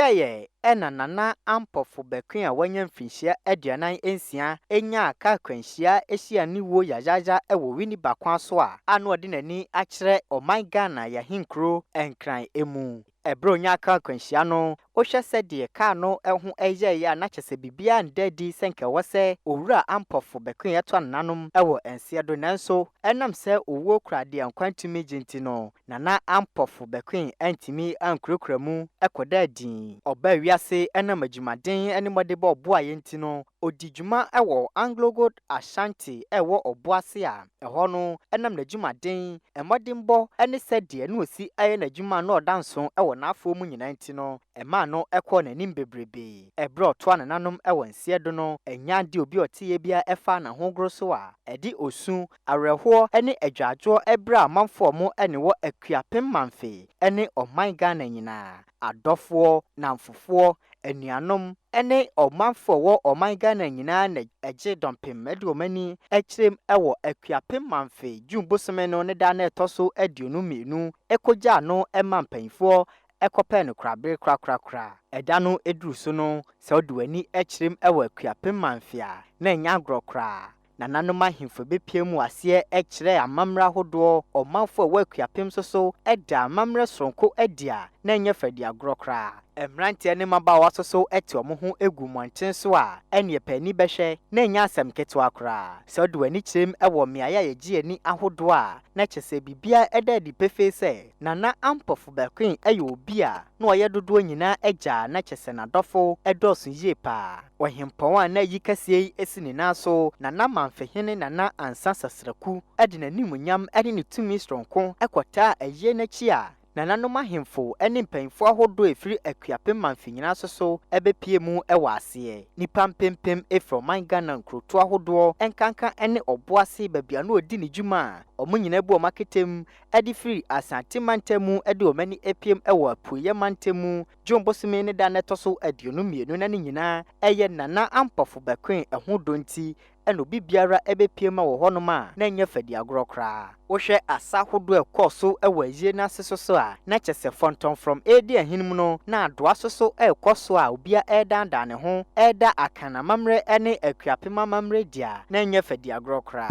Cheye ena nana ampofu bekun a wanya mfinhia aduanan ensia enya aka kwanhia ehia niwo yajaja ewo wini bakwan so a ano de nani akire oman Ghana ya hinkro enkran emu ebro nya aka kwanhia no ohwe sede ka no eho eye ya na chese bibia ndadi senke wose owura ampofu bekun ya to nanom ewo ense do nanso enam se owo krade ankwantima ginti no nana ampofu bekun antimi ankrokramu ekoda din oba wiase enam adwumaden ene mode ba obo ayenti no odidwuma ewo Anglo Gold Ashanti ewo oboase a eho no enam nadwumaden emodembo ene sede ene osi aye nadwuma no odanso ewo nafo mu nyina enti no ema no ekọ nanim bebrebe ebro to ananom ewo nse do no enya de obi otiye bia efa na ho groso a edi osu areho ene adwajo ebra amanfo mo ene wo akuapem manfe ene oman Ghana nyina adofo namfofo anuanom ene omanfo wo oman Ghana nyina na eje dompem medwomani ekirem ewo akuapem manfe jumbo no ne da na etoso aduonu mienu ekoja no emampanfo ekope no krabe krakrakra edano eduru so no se odwani ekirem ewo akuapem manfe a na nya grokra nananom ahemfo bepiemu ase ekire amamra hodo omanfo wa akuapem so eda amamra sonko edia na nya fadi agrokra emrante ne mabawa so eti omo egu monten so a ene pani behwe na nya asem keto akra se odwani kirem ewo meaya yeji ani ahodo a na chese bibia eda di pefe se nana ampofu bekwen aye obi a na oye dodo nyina eja na chese na dofo edoso yepa ohempon a na yikasie esini naso nana manfehene nana ansa sasraku edina nimunyam ede ne tumi stronko ekota aye na chi a nananom ahemfo ene mpanfo ahodo efiri akuapem manfinyina so ebepie mu ewa ase nipa mpempem efro man Ghana nkroto ahodo enkanka ene oboase babia na odi ne dwuma omunyina bu omaketem edi free asante mantemu edi omani epiem ewa apuye mantemu jombosime ne da netoso aduonu mienu na ne nyina eye nana ampofu bekwen ehodo nti eno bibiara ebepiem wo honoma na nya fadi agrokra wohwe asa hodo ekoso ewa yie na sesoso a na chese fonton from edi ahinmu no na adoa soso ekoso a obia edanda ne ho eda akana mamre ene akuapem mamre dia na nya fadi agrokra